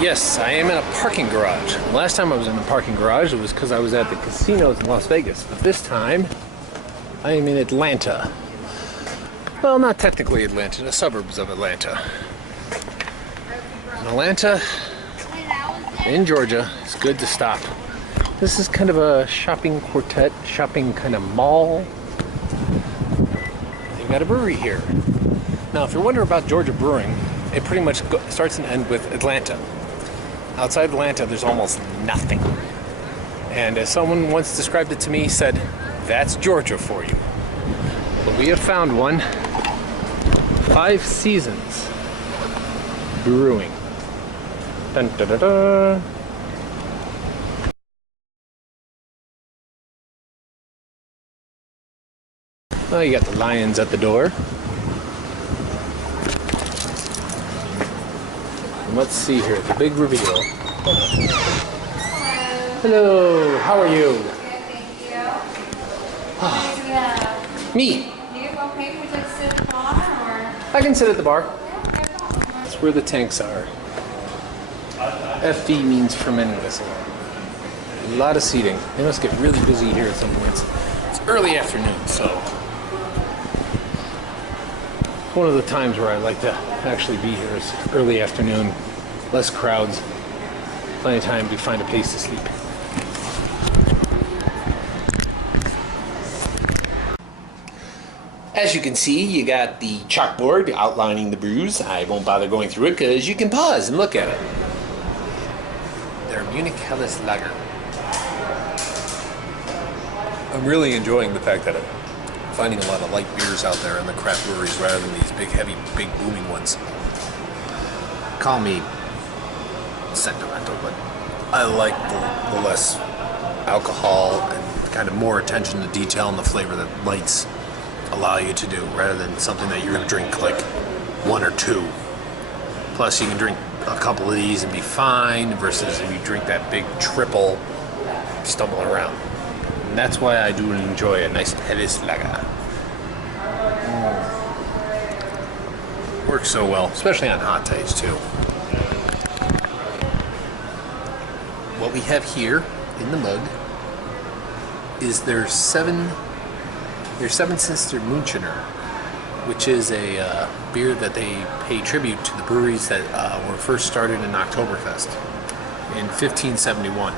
Yes, I am in a parking garage. The last time I was in a parking garage, it was because I was at the casinos in Las Vegas. But this time, I am in Atlanta. Well, not technically Atlanta, the suburbs of Atlanta. In Atlanta, in Georgia, it's good to stop. This is kind of a shopping quartet, shopping kind of mall. They've got a brewery here. Now, if you're wondering about Georgia brewing, it pretty much starts and ends with Atlanta. Outside Atlanta, there's almost nothing. And as someone once described it to me, he said, that's Georgia for you. But we have found one. 5 Seasons Brewing. Dun, da, da, da. Oh, you got the lions at the door. And let's see here, the big reveal. Hello, how are you? Good, thank you. Me. You okay? Would you like to sit at the bar or? I can sit at the bar. Yeah, That's where the tanks are. FV means fermenting vessel. A lot of seating. They must get really busy here at some points. It's early afternoon, so one of the times where I like to actually be here is early afternoon, less crowds, plenty of time to find a place to sleep. As you can see, you got the chalkboard outlining the brews. I won't bother going through it because you can pause and look at it. Their Munich Helles Lager. I'm really enjoying the fact that I'm finding a lot of light beers out there in the craft breweries rather than these big, heavy, big, booming ones. Call me sentimental, but I like the less alcohol and kind of more attention to detail and the flavor that lights allow you to do, rather than something that you're going to drink like 1 or 2. Plus, you can drink a couple of these and be fine, versus if you drink that big triple, stumbling around. And that's why I do enjoy a nice Helles Lager. Works so well, especially on hot days too. What we have here in the mug is their Seven Sister Münchener, which is a beer that they pay tribute to the breweries that were first started in Oktoberfest in 1571.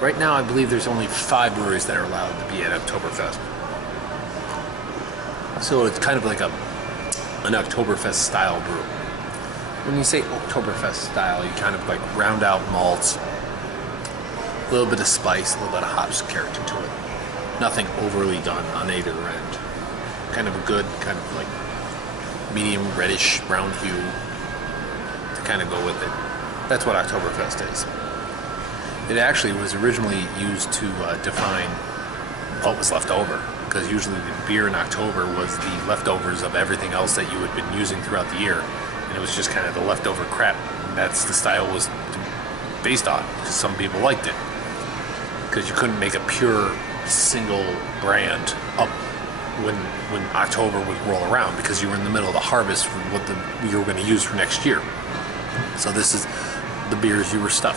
Right now, I believe there's only 5 breweries that are allowed to be at Oktoberfest. So it's kind of like an Oktoberfest style brew. When you say Oktoberfest style, you kind of like round out malts, a little bit of spice, a little bit of hops character to it. Nothing overly done on either end. Kind of a good, kind of like medium reddish brown hue to kind of go with it. That's what Oktoberfest is. It actually was originally used to define what was left over, because usually the beer in October was the leftovers of everything else that you had been using throughout the year, and it was just kind of the leftover crap. And that's the style was based on, because some people liked it, because you couldn't make a pure single brand up when October would roll around, because you were in the middle of the harvest for what you were going to use for next year. So this is the beers you were stuck.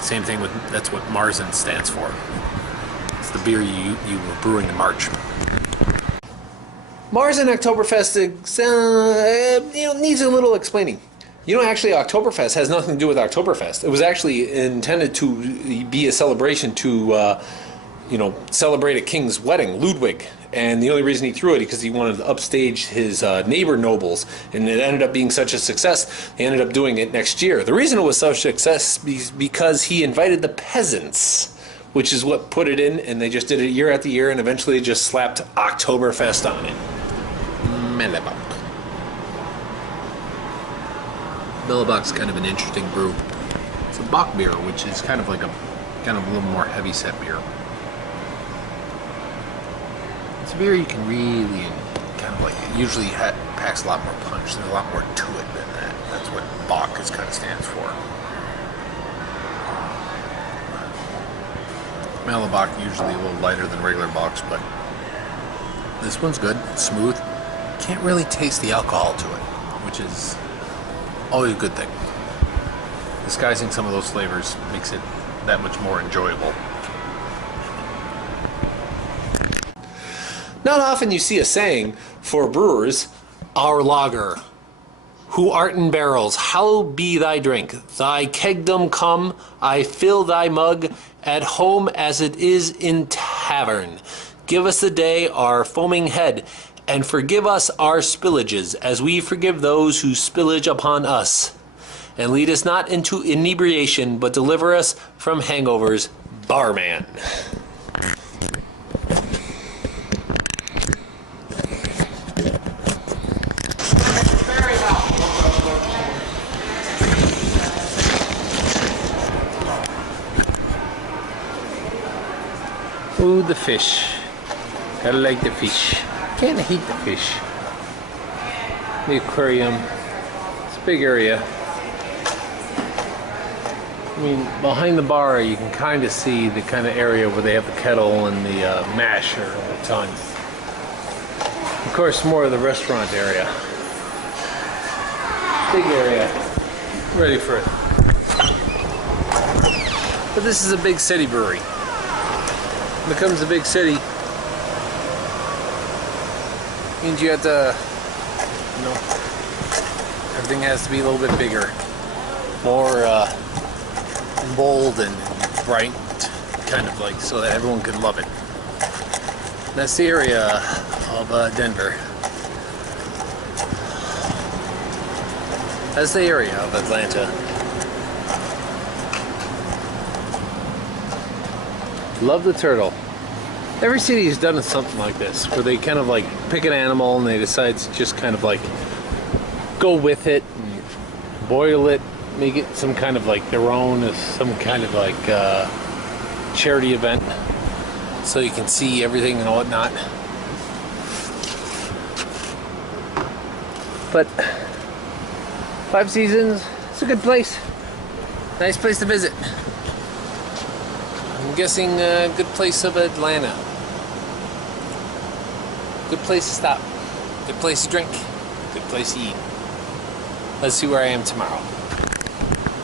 Same thing with, that's what Marzen stands for. It's the beer you were brewing in March. Marzen Oktoberfest needs a little explaining. Actually, Oktoberfest has nothing to do with Oktoberfest. It was actually intended to be a celebration to celebrate a king's wedding, Ludwig. And the only reason he threw it is because he wanted to upstage his neighbor nobles. And it ended up being such a success, they ended up doing it next year. The reason it was such a success is because he invited the peasants, which is what put it in, and they just did it year after year, and eventually just slapped Oktoberfest on it. Mellebock. Mellebock's kind of an interesting brew. It's a Bock beer, which is kind of like a little more heavy set beer. It's a beer you can really kind of like, it usually packs a lot more punch. There's a lot more to it than that. That's what Bock kind of stands for. Mellebock usually a little lighter than regular Bocks, but this one's good, smooth. Can't really taste the alcohol to it, which is always a good thing. disguising some of those flavors makes it that much more enjoyable. Not often you see a saying for brewers, our lager, who art in barrels, hallowed be thy drink. Thy kegdom come, I fill thy mug, at home as it is in tavern. Give us the day our foaming head, and forgive us our spillages, as we forgive those who spillage upon us. And lead us not into inebriation, but deliver us from hangovers, barman. Ooh, the fish. Gotta like the fish. Can't hate the fish. The aquarium. It's a big area. I mean, behind the bar you can kind of see the kind of area where they have the kettle and the masher all the time. Of course, more of the restaurant area. Big area. Ready for it. But this is a big city brewery. Becomes a big city means you have to, you know, everything has to be a little bit bigger, more bold and bright, kind of like, so that everyone can love it. That's the area of Denver. That's the area of Atlanta. Love the turtle. Every city has done something like this, where they kind of like pick an animal and they decide to just kind of like go with it and boil it, make it some kind of like their own, as some kind of like charity event, so you can see everything and whatnot. But Five Seasons, it's a good place. Nice place to visit. I'm guessing a good place of Atlanta. Good place to stop. Good place to drink. Good place to eat. Let's see where I am tomorrow.